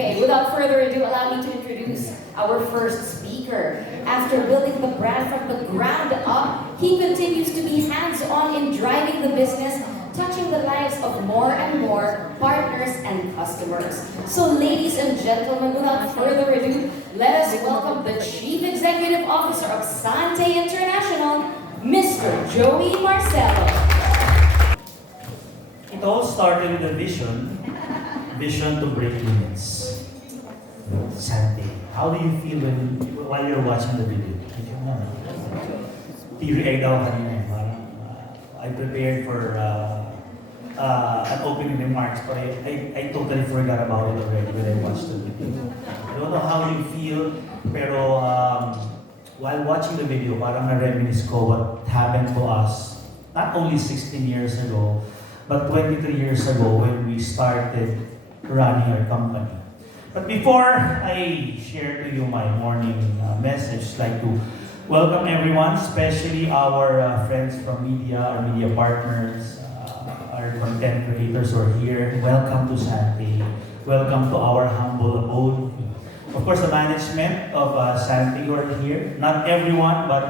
Okay, without further ado, allow me to introduce our first speaker. After building the brand from the ground up, he continues to be hands-on in driving the business, touching the lives of more and more partners and customers. So ladies and gentlemen, without further ado, let us welcome the Chief Executive Officer of Sante International, Mr. Joey Marcelo. It all started with a vision to break limits. Sante, how do you feel while you're watching the video? Teary-eyed daw kanina eh. Parang, I prepared for an opening remarks, but I totally forgot about it already when I watched the video. I don't know how you feel, pero while watching the video, parang na-reminisce ko what happened to us not only 16 years ago, but 23 years ago when we started running our company. But before I share to you my morning message, I'd like to welcome everyone, especially our friends from media, our media partners, our content creators who are here. Welcome to Sante. Welcome to our humble abode. Of course, the management of Sante who are here. Not everyone, but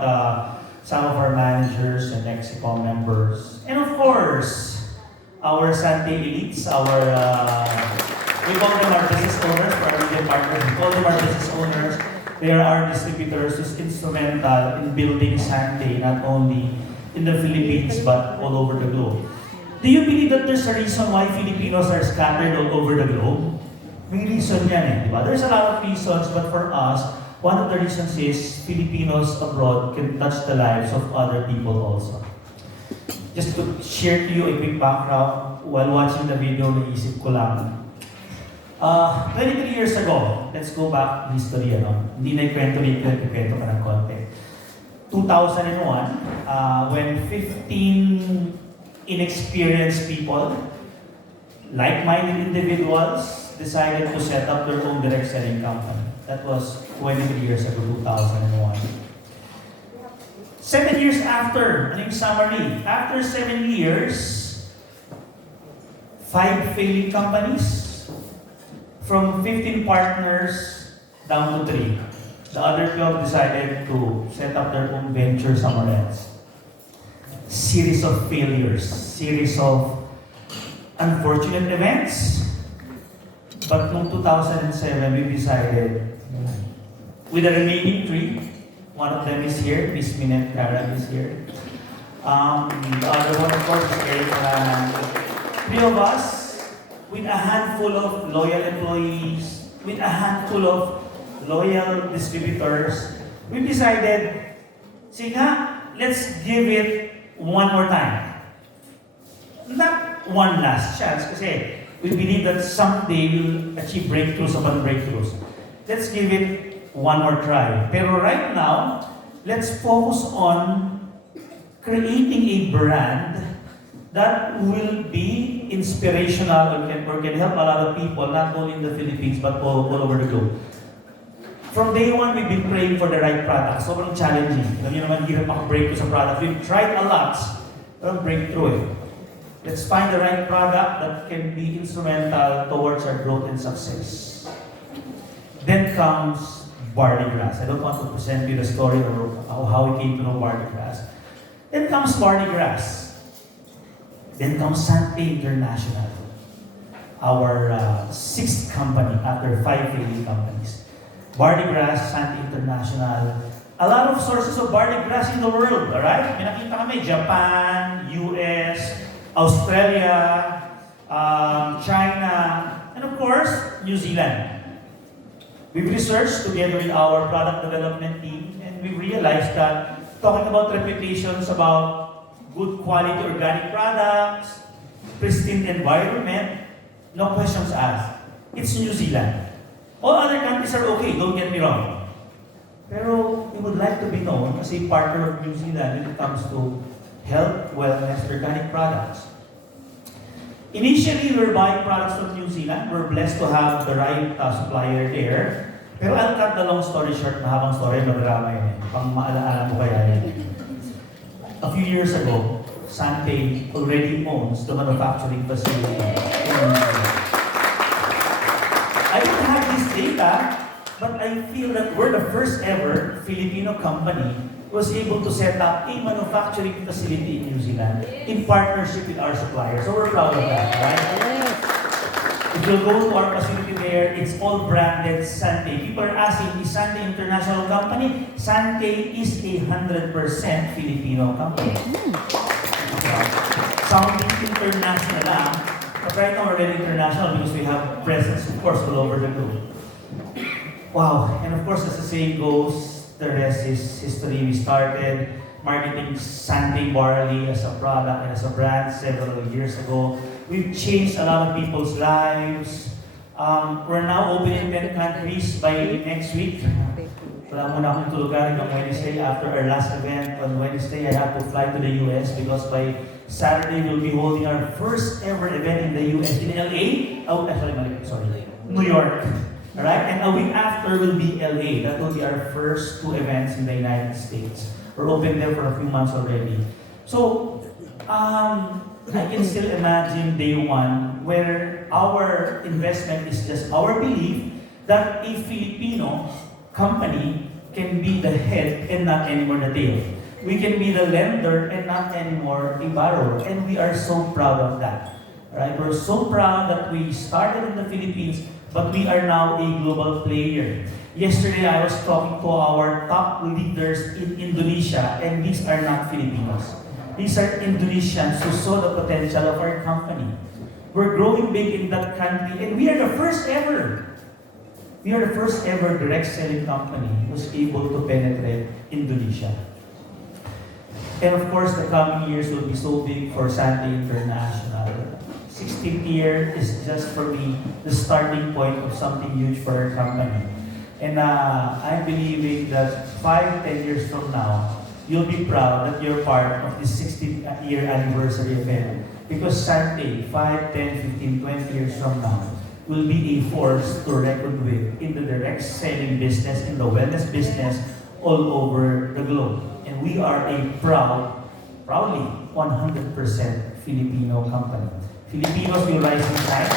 some of our managers and Exicom members. And of course, our Sante elites, we call them our business owners, for our media partners. We call them our business owners. They are our distributors who's instrumental in building Sante, not only in the Philippines, but all over the globe. Do you believe that there's a reason why Filipinos are scattered all over the globe? May reason yan eh, di ba? There's a lot of reasons, but for us, one of the reasons is Filipinos abroad can touch the lives of other people also. Just to share to you a quick background, while watching the video, naisip ko lang. 23 years ago, let's go back in history, Hindi na ikwento ka ng konti. 2001, when 15 inexperienced people, like-minded individuals, decided to set up their own direct selling company. That was 23 years ago, 2001. 7 years after, ano yung summary? After 7 years, 5 failing companies, from 15 partners down to 3. The other 12 decided to set up their own venture somewhere else. Series of failures, series of unfortunate events. But noong 2007, we decided, with the remaining 3, one of them is here, Miss Minette Karan is here. The other one, of course, is Eric. 3 of us, with a handful of loyal employees, with a handful of loyal distributors, we decided, sige nga, let's give it one more time. Not one last chance, kasi we believe that someday we'll achieve breakthroughs upon breakthroughs. Let's give it one more try. Pero right now, let's focus on creating a brand that will be inspirational or can help a lot of people, not only in the Philippines, but all over the globe. From day one, we've been praying for the right product. Sobrang challenging. Alam niyo naman, hirap makabreakthrough sa product. We've tried a lot, pero breakthrough eh. Let's find the right product that can be instrumental towards our growth and success. Then comes Barley Grass. I don't want to present you the story or how we came to know Barley Grass. Then comes Barley Grass. Then comes Sante International, our 6th company after 5 failing companies. Barley Grass, Sante International. A lot of sources of barley grass in the world, alright? May nakita kami, Japan, US, Australia, China, and of course, New Zealand. We've researched together with our product development team, and we realized that talking about reputations about good quality organic products, pristine environment, no questions asked. It's New Zealand. All other countries are okay, don't get me wrong. Pero we would like to be known as a partner of New Zealand when it comes to health, wellness, organic products. Initially, we were buying products from New Zealand. We're blessed to have the right supplier there. Pero I'll cut the long story short, mahabang story, madrama yun eh. Pang maalaala mo kaya yun. A few years ago, Sante already owns the manufacturing facility in New Zealand. I don't have data, but I feel that we're the first ever Filipino company who was able to set up a manufacturing facility in New Zealand in partnership with our suppliers. So we're proud of that, right? If you go to our facility there, it's all branded Sante. People are asking, is Sante international company? Sante is a 100% Filipino company. Sounding international lang, but right now we're already international because we have presence, of course, all over the globe. Wow, and of course, as the saying goes, the rest is history. We started marketing Sante barley as a product and as a brand several years ago. We've changed a lot of people's lives. We're now open in 10 countries by next week. Wala muna akong tulugan ng Wednesday. After our last event on Wednesday, I have to fly to the US because by Saturday, we'll be holding our first ever event in the US, in LA. Oh, sorry, New York. Alright? And a week after will be LA. That will be our first 2 events in the United States. We're open there for a few months already. So, I can still imagine day one where our investment is just our belief that a Filipino company can be the head and not anymore the tail. We can be the lender and not anymore a borrower. And we are so proud of that. Right? We're so proud that we started in the Philippines, but we are now a global player. Yesterday, I was talking to our top leaders in Indonesia, and these are not Filipinos. These are Indonesians who saw the potential of our company. We're growing big in that country, and we are the first ever. We are the first ever direct selling company who's able to penetrate Indonesia. And of course, the coming years will be so big for Sante International. 16th year is just for me the starting point of something huge for our company. And I'm believing that 5-10 years from now, you'll be proud that you're part of this 60th year anniversary event. Because Sante, 5, 10, 15, 20 years from now, will be a force to reckon with in the direct selling business, in the wellness business, all over the globe. And we are a proudly 100% Filipino company. Filipinos will rise and shine,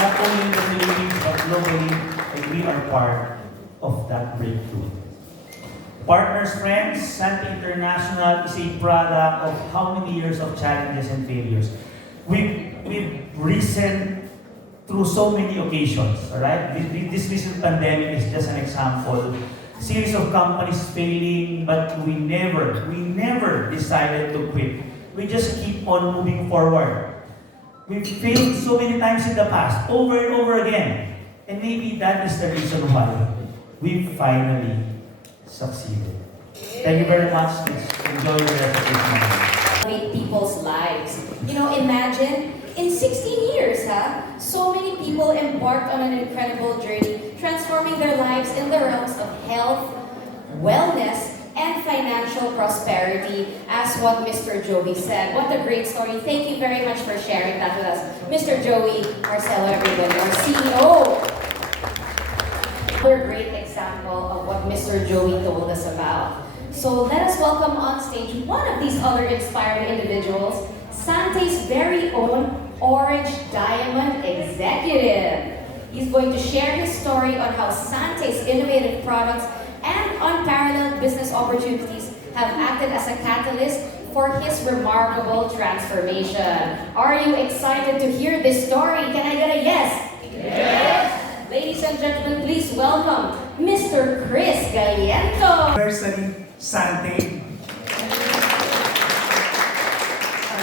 not only in the Philippines, but globally, and we are part of that breakthrough. Partners, friends, Sante International is a product of how many years of challenges and failures. We've risen through so many occasions, alright? This recent pandemic is just an example. Series of companies failing, but we never decided to quit. We just keep on moving forward. We've failed so many times in the past, over and over again. And maybe that is the reason why we finally succeeded. Thank you very much. Let's enjoy the rest of this morning. Elevate people's lives. You know, imagine, in 16 years, so many people embarked on an incredible journey, transforming their lives in the realms of health, wellness, and financial prosperity, as what Mr. Joey said. What a great story. Thank you very much for sharing that with us. Mr. Joey Marcelo, everybody, our CEO. Another great example of what Mr. Joey told us about. So let us welcome on stage one of these other inspiring individuals, Sante's very own Orange Diamond Executive. He's going to share his story on how Sante's innovative products and unparalleled business opportunities have acted as a catalyst for his remarkable transformation. Are you excited to hear this story? Can I get a yes? Yes! Ladies and gentlemen, please welcome Mr. Chris Galiento. Anniversary, Sante.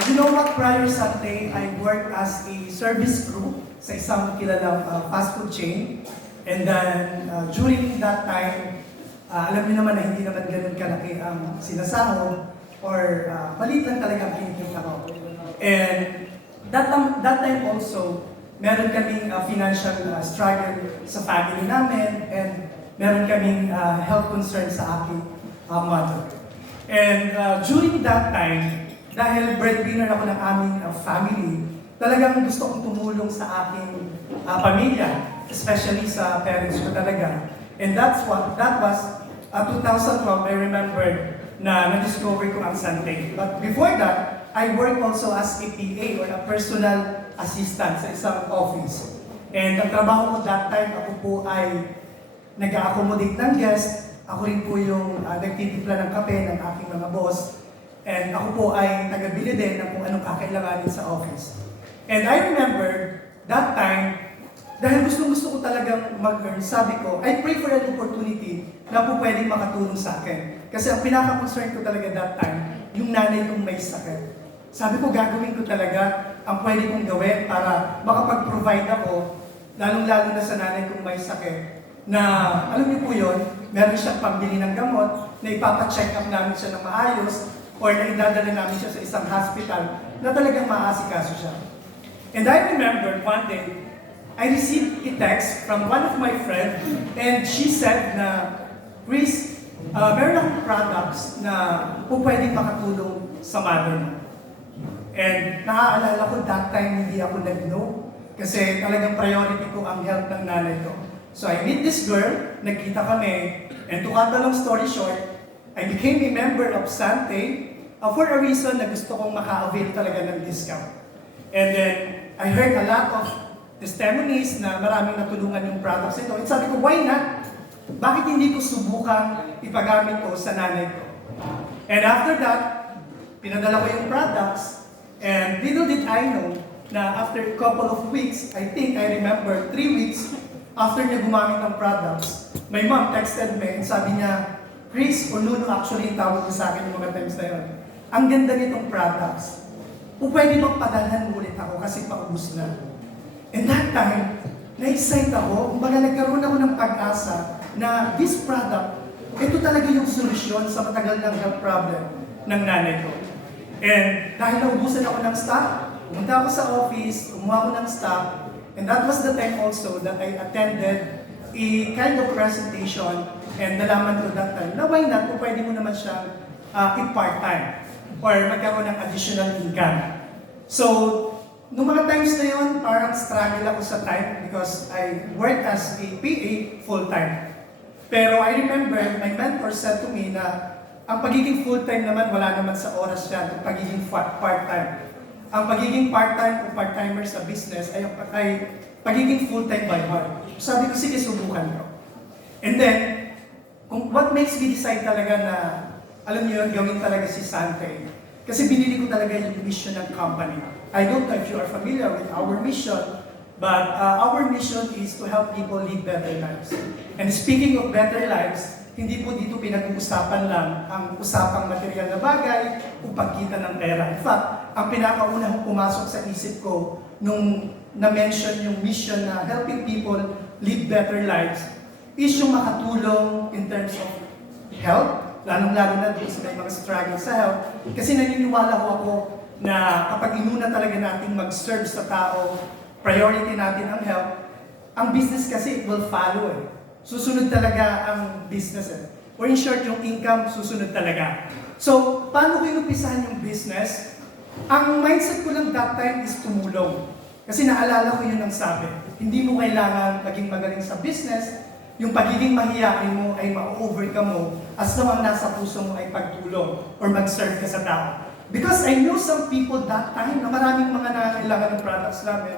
You know what, prior Sante, I worked as a service crew sa isang kilalang fast food chain. And then, during that time, alam niyo naman na hindi naman ganun kalaki ang sinasahod or maliit lang talaga ang kinikita ko. And that time also, meron kaming financial struggle sa family namin and meron kaming health concern sa aking mother. And during that time, dahil breadwinner ako ng aming family, talagang gusto kong tumulong sa aking pamilya, especially sa parents ko talaga. And that was 2012, I remember na na-discover ko ang Sante. But before that, I worked also as a PA or a personal assistant sa isang office. And ang trabaho ko that time, ako po ay ay nag-accommodate ng guest. Ako rin po yung nagtitimpla ng kape ng aking mga boss. And ako po ay tagabili din ng kung anong kakailanganin sa office. And I remember that time, dahil gusto ko talagang mag-earn, sabi ko, I pray for an opportunity na po pwedeng makatulong sa akin. Kasi ang pinaka-concern ko talaga that time, yung nanay kong may sakit. Sabi ko, gagawin ko talaga ang pwede kong gawin para makapag-provide ako, lalong-lalo na sa nanay kong may sakit, na, alam niyo po yun, meron siyang pambili ng gamot, na ipapacheck up namin siya ng maayos, or na idadala namin siya sa isang hospital na talagang maasikaso siya. And I remember one day, I received a text from one of my friends, and she said na, Chris, meron akong products na po pwedeng makatulong sa mother mo. And naaalala ko that time hindi ako nag-no, kasi talagang priority ko ang health ng nanay ko. So I meet this girl, nagkita kami, and to cut the long story short, I became a member of Sante for a reason na gusto kong maka-avail talaga ng discount. And then, I heard a lot of testimonies na maraming natulungan yung products ito. And sabi ko, why not? Bakit hindi ko subukang ipagamit ko sa nanay ko? And after that, pinadala ko yung products. And little did I know na after a couple of weeks, I think I remember 3 weeks after niya gumamit ng products, my mom texted me and sabi niya, Chris, o Nuno actually yung tawag ko sa akin yung mga times na yun. Ang ganda nitong products. O pwede magpadalhan ulit ako kasi paubos na. And that time, na-excite ako, kumbaga nagkaroon ako ng pag-asa na this product, ito talaga yung solusyon sa matagal ng health problem ng nanay ko. And dahil naubusan ako ng stock, pumunta ako sa office, kumuha ako ng stock, and that was the time also that I attended a kind of presentation and nalaman ko that time na why not, kung pwede mo naman siyang i-part-time or magkaroon ng additional income. So, nung mga times na yun, parang struggle ako sa time because I work as a PA full-time. Pero I remember, my mentor said to me na ang pagiging full-time naman, wala naman sa oras yan, ang pagiging part-time. Ang pagiging part-time o part-timer sa business ay pagiging full-time by heart. Sabi ko, sige, subukan ko. And then, what makes me decide talaga na, alam niyo yun, gawin talaga si Sante. Kasi binili ko talaga yung mission ng company. I don't know if you are familiar with our mission, but our mission is to help people live better lives. And speaking of better lives, hindi po dito pinag-uusapan lang ang usapang material na bagay o pagkita ng pera. In fact, ang pinakaunang pumasok sa isip ko nung na-mention yung mission na helping people live better lives is yung makatulong in terms of health, lalong-lalo na doon sa may mga struggle sa health. Kasi naniniwala ko ako na kapag inuna talaga natin mag-serve sa tao, priority natin ang health, ang business kasi will follow eh. Susunod talaga ang business eh. Or in short, yung income susunod talaga. So, paano ko inumpisahan yung business? Ang mindset ko lang that time is tumulong. Kasi naalala ko yun ang sabi. Hindi mo kailangan maging magaling sa business, yung pagiging mahiyain mo ay ma-overcome mo as long ang nasa puso mo ay pagtulong or mag-serve ka sa tao. Because I know some people that time na maraming mga nangangailangan ng products namin.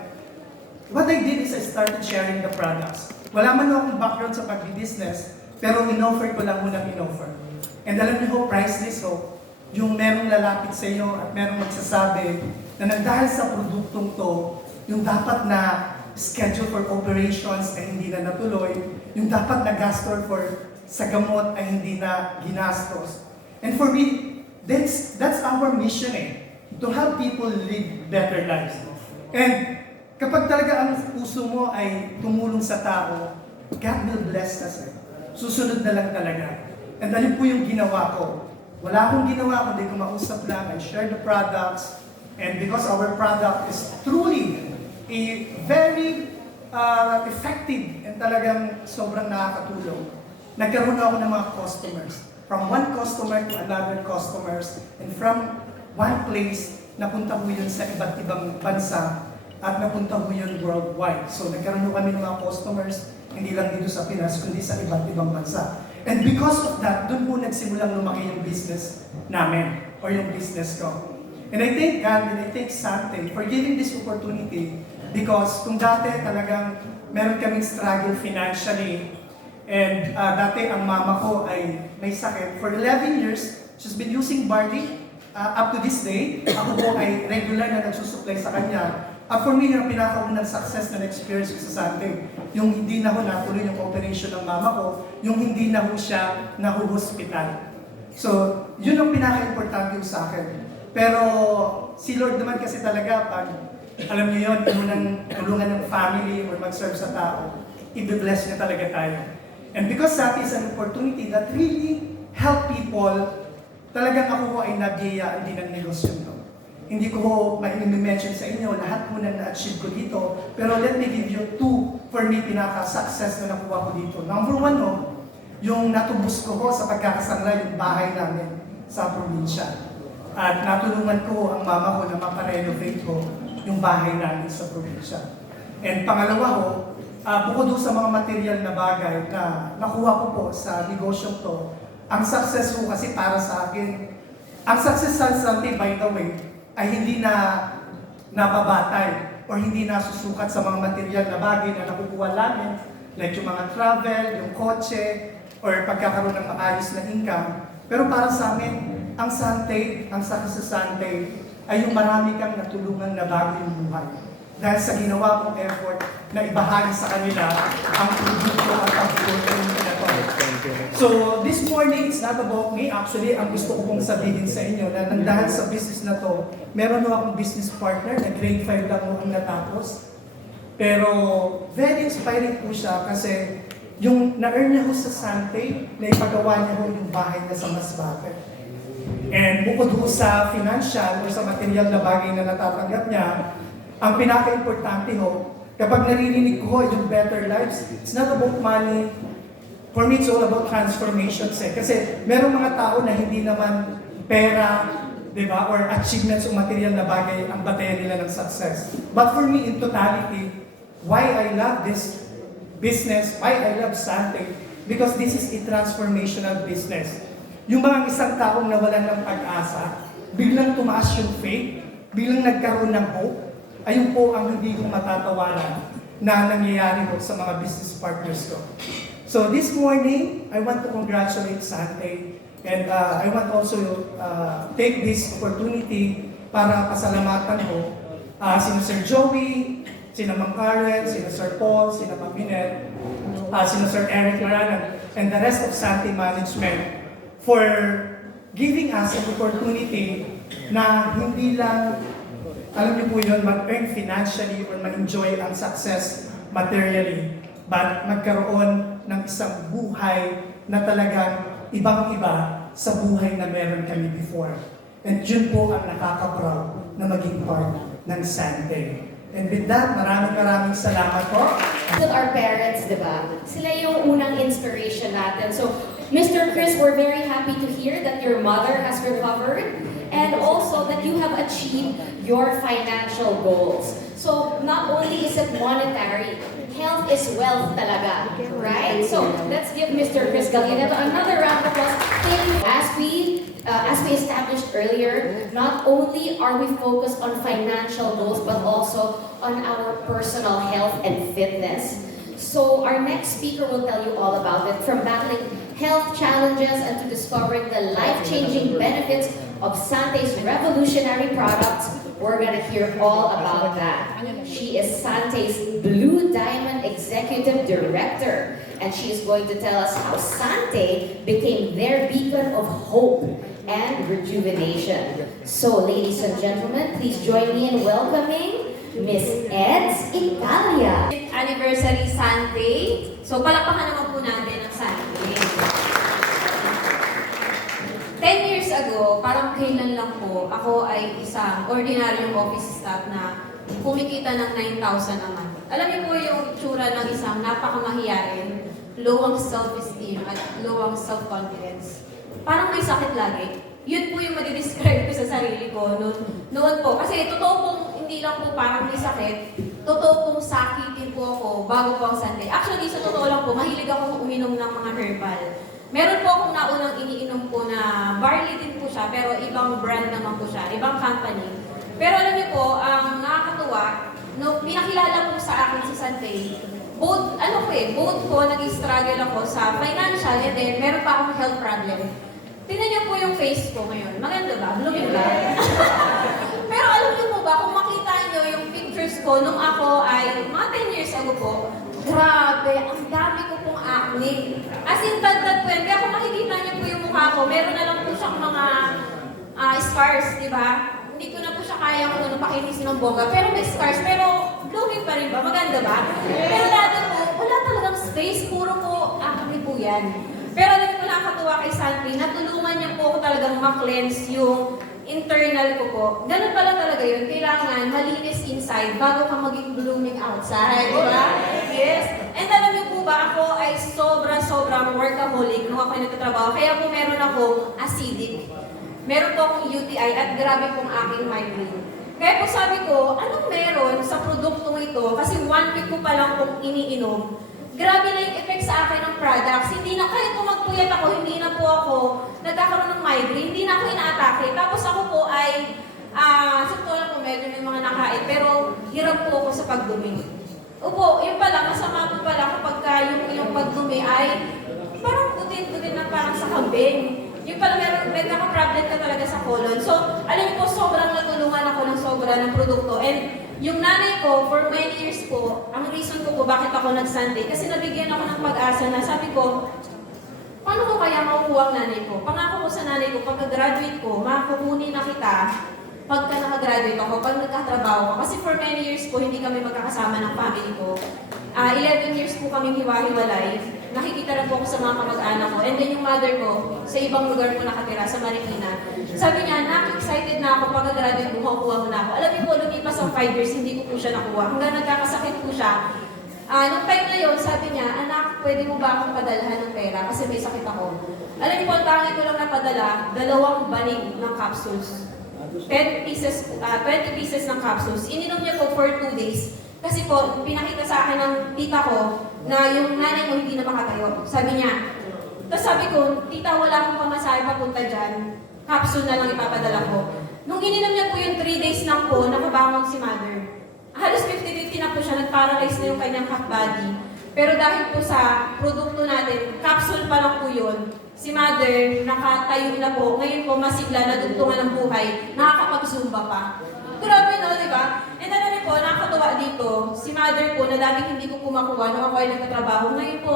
What I did is I started sharing the products. Wala man akong background sa pag-business, pero in-offer ko lang munang in-offer. And alam niyo ho, priceless ho, yung merong lalapit sa iyo at merong magsasabi na dahil sa produktong to, yung dapat na schedule for operations ay hindi na natuloy, yung dapat na gastor for sa gamot ay hindi na ginastos. And for me, that's our mission eh, to help people live better lives. And kapag talaga ang puso mo ay tumulong sa tao, God will bless us eh. Susunod na lang talaga. And dahil po yung ginawa ko. Wala akong ginawa kundi kumausap lang, I share the products, and because our product is truly a very effective and talagang sobrang nakakatulong. Nagkaroon ako ng mga customers. From one customer to another customers, and from one place, napunta ko yun sa iba't ibang bansa at napunta ko yun worldwide. So nagkaroon kami ng mga customers, hindi lang dito sa Pinas, kundi sa iba't ibang bansa. And because of that, doon po nagsimulang lumaki yung business namin, or yung business ko. And I thank God and I thank Sante for giving this opportunity because kung dati talagang meron kaming struggle financially. And dati ang mama ko ay may sakit. For 11 years, she's been using barley up to this day. Ako po ay regular na nagsusupply sa kanya. For me, yung pinakaunang success na experience ko sa Sante, yung hindi na ho natuloy yung operation ng mama ko, yung hindi na ho siya nahuhospital. So, yun ang pinaka-importante yung sa akin. Pero si Lord naman kasi talaga, pag alam niyo yun, unang tulungan ng family or mag-serve sa tao, i-bless niya talaga tayo. And because that is an opportunity that really help people, talagang ako ay nabiyayaan din ng negosyo to. Hindi ko ma-mention sa inyo lahat po na na-achieve ko dito, pero let me give you two for me pinaka-success na nakuha ko dito. Number one, yung natubos ko sa pagkakasangla yung bahay namin sa probinsya. At natulungan ko ang mama ko na maparenovate ko yung bahay namin sa probinsya. And pangalawa bukod doon sa mga material na bagay na nakuha ko po sa negosyo to, ang success ko kasi para sa akin, ang success sa Sante, by the way, ay hindi na nababatay or hindi nasusukat sa mga material na bagay na nakukuha namin, like yung mga travel, yung kotse, or pagkakaroon ng maayos na income. Pero para sa amin, ang Sante, ang success sa Sante, ay yung marami kang natulungan na bago yung buhay. Dahil sa ginawa mong effort na ibahagi sa kanila ang produkto at ang produkto na to. So, this morning, it's not about me. Actually, ang gusto ko pong sabihin sa inyo na dahil sa business na to, meron akong business partner na grade 5 lang mo ang natapos. Pero, very inspiring po siya kasi yung na-earn niya ko sa Sante, na ipagawa niya ko yung bahay niya sa Masbate. And bukod ho sa financial o sa material na bagay na natatanggap niya, ang pinaka-importante kapag naririnig ko yung better lives, it's not about money. For me, it's all about transformations Kasi merong mga tao na hindi naman pera, di ba, or achievements o material na bagay ang batayan nila ng success. But for me, in totality, why I love this business, why I love Sante, because this is a transformational business. Yung mga isang taong nawalan ng pag-asa, biglang tumaas yung faith, biglang nagkaroon ng hope, ayun po ang hindi ko matatawanan na nangyayari ko sa mga business partners ko. So this morning, I want to congratulate Sante and I want also take this opportunity para pasalamatan ko sina Sir Joey, sina Ma'am Karen, sina Sir Paul, sina Ma'am Minette, sina Sir Eric Maranan, and the rest of Sante Management for giving us an opportunity na hindi lang alam niyo po yun, mag-earn financially or ma-enjoy ang success materially, but magkaroon ng isang buhay na talagang ibang-iba sa buhay na meron kami before. And yun po ang nakaka-proud na maging part ng Sante. And with that, maraming salamat po. With our parents, di ba? Sila yung unang inspiration natin. So, Mr. Chris, we're very happy to hear that your mother has recovered and also that you have achieved your financial goals. So, not only is it monetary, health is wealth talaga, right? So, let's give Mr. Chris Gallineto another round of applause. Thank you. As we established earlier, not only are we focused on financial goals, but also on our personal health and fitness. So our next speaker will tell you all about it, from battling health challenges and to discovering the life-changing benefits of Sante's revolutionary products. We're gonna hear all about that. She is Sante's Blue Diamond Executive Director, and she is going to tell us how Sante became their beacon of hope and rejuvenation. So, ladies and gentlemen, please join me in welcoming Miss Eds Italia. Anniversary Sunday. So, palakpakan naman po natin ang Sunday. 10 years ago, parang kailan lang po, ako ay isang ordinaryong office staff na kumikita ng 9,000 a month. Alam niyo po yung tsura ng isang napakamahiyain, low ang self-esteem at low ang self-confidence. Parang may sakit lagi. Yun po yung madidescribe ko sa sarili ko noon po. Kasi totoo pong, hindi lang po parang may sakit, totoo pong sakitin po ako bago po ang Sunday. Actually, sa totoo lang po, mahilig ako uminom ng mga herbal. Meron po akong naunang iniinom po na barley din po siya, pero ibang brand naman po siya, ibang company. Pero alam niyo po, ang nakakatuwa, pinakilala po sa akin si Sante, both ko, nag-struggle ako sa financial and then meron pa akong health problem. Tingnan niyo po yung face ko ngayon. Maganda ba? Blooming ba? Pero alam niyo po ba, kung makita niyo yung pictures ko nung ako ay mga 10 years ago po, grabe, ang dami ko pong acne. As in, tad-tad po yan. Kaya kung makikita niyo po yung mukha ko, meron na lang po siyang mga scars, di ba? Hindi ko na po siya kayang pakinisin ng boga. Pero may scars, pero blooming pa rin ba? Maganda ba? Pero dati po, wala talagang space. Puro po acne po yan. Pero alam ko nakakatuwa kay Santi, natulungan niya po ako talagang ma-cleanse yung internal ko po. Ganun pala talaga yun. Kailangan malinis inside bago ka maging blooming outside. Di ba? Yes. And alam niyo po ba, ako ay sobrang workaholic nung ako ay nagtatrabaho. Kaya po meron akong acidic. Meron po akong UTI at grabe pong aking migraine. Kaya po sabi ko, anong meron sa produktong ito? Kasi 1 week ko pa lang pong iniinom. Grabe na yung effect sa akin ng products. Hindi na, kahit kung magpuyat ako, hindi na po ako nagkakaroon ng migraine, hindi na ako inaatake. Tapos ako po ay, sakto lang po, medyo may mga nakain, pero hirap po ako sa pagdumi. Opo, yun pala, masama po pala kapag yung pagdumi ay parang putin-putin na parang sa kambing. Yung pala may kaka-problem ka talaga sa colon. So, alam niyo po, sobrang natulungan ako ng sobra ng produkto. And yung nanay ko, for many years po, ang reason ko po bakit ako nag-Sunday, kasi nabigyan ako ng pag-asa na sabi ko, paano ko kaya makukuha ang nanay ko? Pangako ko sa nanay ko, pagka-graduate ko, makukunin na kita pagka nakagraduate ako, pag nagkatrabaho ko. Kasi for many years po, hindi kami magkakasama ng family ko. 11 years po kaming hiwa-hiwalay. Nakikita rin po ako sa mga kamag-anak ko. And then yung mother ko, sa ibang lugar po nakatira, sa Marikina. Sabi niya, excited na ako pagka-graduate mo, makukuha mo na ako. Alam niyo po, lumipas ang 5 years, hindi ko po siya nakuha. Hanggang nagkakasakit po siya. Nung time na yun, sabi niya, anak, pwede mo ba akong padalhan ng pera kasi may sakit ako. Alam niyo po, ang tangi ko lang napadala, 2 banig ng capsules. 20 pieces ng capsules. Ininom niya po for 2 days. Kasi po, pinakita sa akin ng tita ko na yung nanay mo hindi na makatayo. Sabi niya. Tapos sabi ko, tita, wala akong pamasahe papunta dyan. Capsule na lang ipapadala ko. Nung ininom niya po yung 3 days lang po, nakabangon si mother. Halos 50-50 na po siya, nag-paralyze na yung kanyang half body. Pero dahil po sa produkto natin, capsule pa lang po yun, si mother, nakatayo na po. Ngayon po, masigla, nadugtungan ng buhay, nakakapag-zumba pa. Grabe no, di ba? And alam niyo po, nakakatuwa dito, si mother po, na dating hindi ko po makuha nung ako ay nagtatrabaho, ngayon po,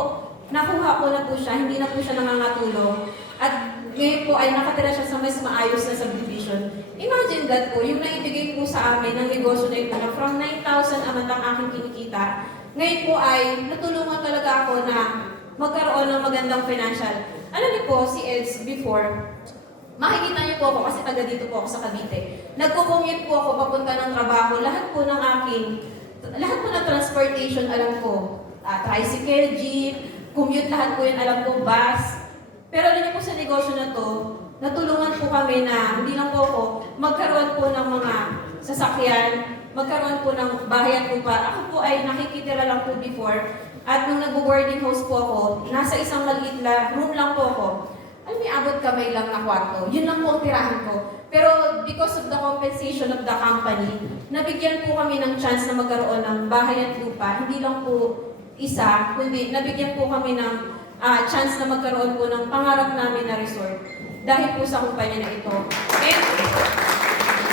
nakuha ko na po siya, hindi na po siya nangangatulong. At ngayon po ay nakatira siya sa mas maayos na subdivision. Imagine that po, yung naibigay po sa amin ng negosyo na ito, na from 9,000 a month ang aking kinikita, ngayon po ay natulungan talaga ako na magkaroon ng magandang financial. Alam niyo po, si Eds before, makikita niyo po ako kasi taga dito po ako sa Cavite. Nagko-commute po ako papunta ng trabaho. Lahat po ng transportation alam ko. Tricycle, jeep, commute, lahat po yan alam ko, bus. Pero alam niyo po sa negosyo na to, natulungan po kami na hindi lang po ako magkaroon po ng mga sasakyan, magkaroon po ng bahay at lupa. Ako po ay nakikitira lang po before. At nung nag-boarding house po ako, nasa isang maliit na room lang po ako. Alam niyo, abot kamay lang na kwarto. Yun lang po ang tirahan ko. Pero because of the compensation of the company, nabigyan po kami ng chance na magkaroon ng bahay at lupa. Hindi lang po isa, kundi nabigyan po kami ng chance na magkaroon po ng pangarap namin na resort. Dahil po sa kumpanya na ito. And,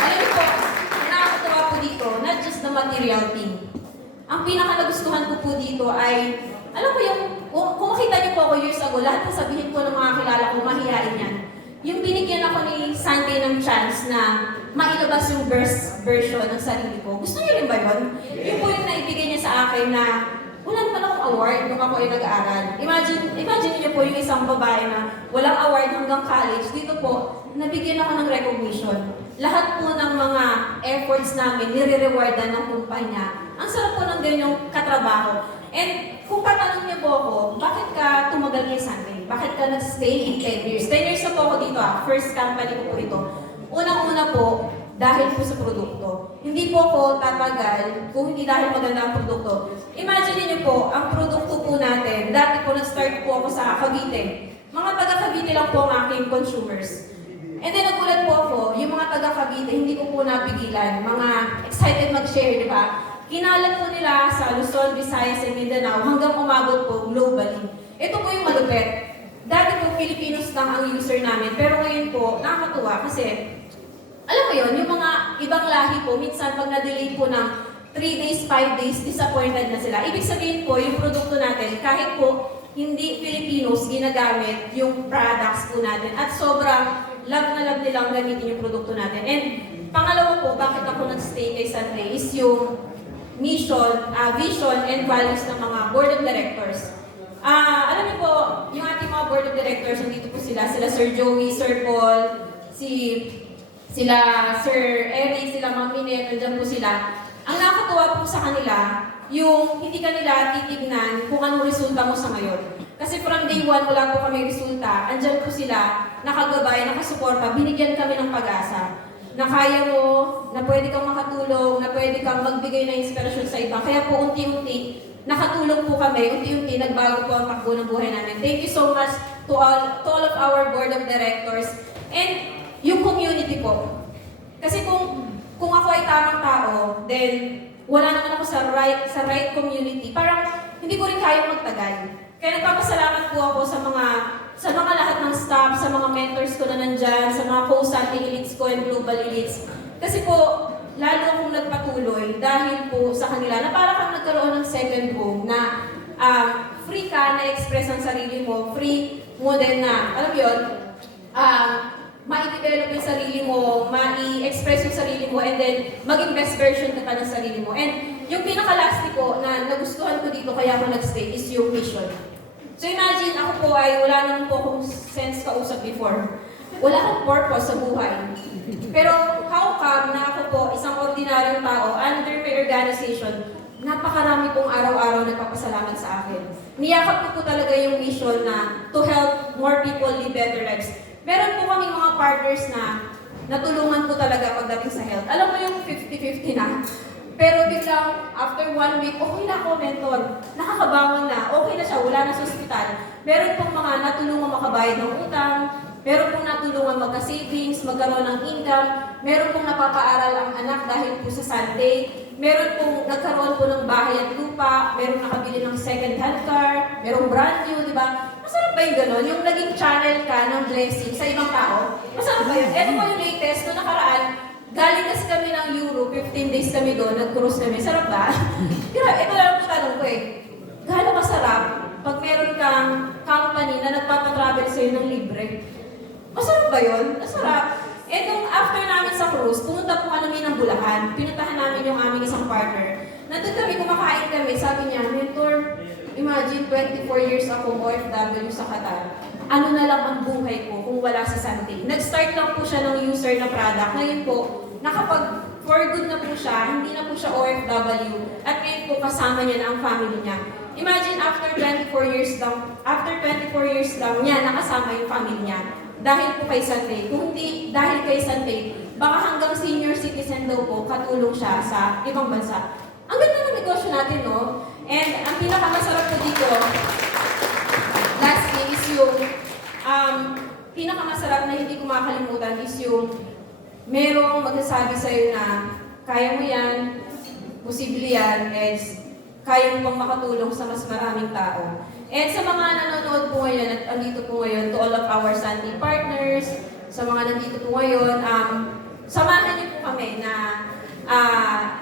alam niyo po, nakakatawa po dito, not just the material thing. Ang pinaka-nagustuhan ko po dito ay, alam mo yung, kung makita niyo po ako years ago, lahat ng sabihin po ng mga kilala ko, mahihain yan. Yung binigyan ako ni Sandy ng chance na mailabas yung version ng sarili ko. Gusto niyo rin ba yun? Yung po yung naibigay niya sa akin na wala naman akong award nung ako ay nag-aaral. Imagine niyo po yung isang babae na walang award hanggang college. Dito po, nabigyan ako ng recognition. Lahat po ng mga efforts namin, nire-rewardan ng kumpanya. Ang sarap po ng ganyang katrabaho. And kung tatanong niyo po ako, bakit ka tumagal kay Sunday? Bakit ka nag-stay in 10 years? 10 years na po ako dito First company ko po ito. Unang-una po, dahil po sa produkto. Hindi po ako tatagal kung hindi dahil maganda ang produkto. Imagine niyo po, ang produkto po natin, dati po nag-start po ako sa Cavite. Mga taga-Cavite lang po ang aking consumers. And then nagulat po ako, yung mga taga-Cavite, hindi ko po napigilan. Mga excited mag-share, di ba? kinalat po nila sa Luzon, Visayas, and Mindanao hanggang umabot po globally. Ito po yung malupit. Dati po Filipinos lang ang user namin, pero ngayon po nakakatuwa kasi alam mo yon, yung mga ibang lahi po, minsan pag na-delay po ng 3 days, 5 days, disappointed na sila. Ibig sabihin po, yung produkto natin, kahit po hindi Filipinos ginagamit yung products po natin at sobrang love na love nilang gamitin yung produkto natin. And pangalawa po, bakit ako nag-stay kay Sunday is yung mission, vision, and values ng mga board of directors. Alam niyo po, yung ating mga board of directors, nandito po sila Sir Joey, Sir Paul, sila Sir Eric, sila Ma'am Minette, nandiyan po sila. Ang nakakatuwa po sa kanila, yung hindi kanila titignan kung anong resulta mo sa ngayon. Kasi from day one, wala po kami resulta. Andyan po sila, nakagabay, nakasuporta, binigyan kami ng pag-asa. Na kaya mo, na pwede kang makatulong, na pwede kang magbigay ng inspirasyon sa iba. Kaya po unti-unti, nakatulong po kami, unti-unti nagbago po ang takbo ng buhay namin. Thank you so much to all of our board of directors and yung community po. Kasi kung ako ay tamang tao, then wala naman ako sa right community, parang hindi ko rin kaya magtagal. Kaya nagpapasalamat po ako sa mga lahat ng staff, sa mga mentors ko na nandyan, sa mga co-Sunday elites ko and global elites. Kasi po, lalo akong nagpatuloy dahil po sa kanila na parang kang nagkaroon ng second home na free ka na express ang sarili mo, free mo din na, alam mo yun, ma-develop yung sarili mo, ma-express yung sarili mo, and then maging best version ka ng sarili mo. And yung pinaka-last ko na nagustuhan ko dito kaya ako nag-stay is yung mission. So imagine, ako po ay wala naman po akong sense kausap before. Wala akong purpose sa buhay. Pero how come na ako po, isang ordinaryong tao, under my organization, napakarami pong araw-araw nagpapasalamat sa akin. Niyakap ko po talaga yung mission na to help more people live better lives. Meron po kami mga partners na natulungan ko talaga pagdating sa health. Alam mo yung 50-50 na. Pero biglang, after 1 week, okay na ako, mentor. Nakakabangon na, okay na siya, wala na sa ospital. Meron pong mga natulungan makabayad ng utang, meron pong natulungan magka-savings, magkaroon ng income, meron pong napapaaral ang anak dahil po sa Sunday, meron pong nagkaroon po ng bahay at lupa, meron nakabili ng second-hand car, merong brand new, di ba? Masarap ba yung gano'n? Yung naging channel ka ng blessing sa ibang tao? Masarap ba yun? Ito po yung latest, noong nakaraan, galing kasi kami ng Europe, 15 days kami doon, nag-cruise kami. Sarap ba? Grabe, ito lang po tanong ko eh. Gaano masarap pag meron kang company na nagpapatravel sa'yo ng libre? Masarap ba yun? Masarap. Eh, nung after namin sa cruise, pumunta po kami ng Bulacan. Pinuntahan namin yung aming isang partner. Nandun kami, kumakain kami. Sabi niya, mentor, imagine 24 years ako OFW sa Qatar. Ano na lang ang buhay ko kung wala si Sunday. Nag-start lang po siya ng user na product. Ngayon po, for good na po siya, hindi na po siya OFW. At ngayon po, kasama niya na ang family niya. Imagine after 24 years lang niya, nakasama yung family niya. Dahil po kay Sunday. Kung hindi dahil kay Sunday, baka hanggang senior citizen daw po, katulong siya sa ibang bansa. Ang ganda ng negosyo natin, no? And ang pinakamasarap ko dito, lastly, is yung pinakamasarap na hindi ko makakalimutan is yung merong magsasabi sa'yo na kaya mo yan, posible yan, and kaya mo pang makatulong sa mas maraming tao. And sa mga nanonood po ngayon at andito po ngayon, to all of our Sunday partners, sa mga nandito po ngayon, samahan niyo po kami na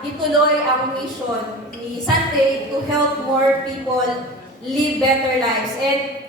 ituloy ang mission ni Sunday to help more people live better lives. And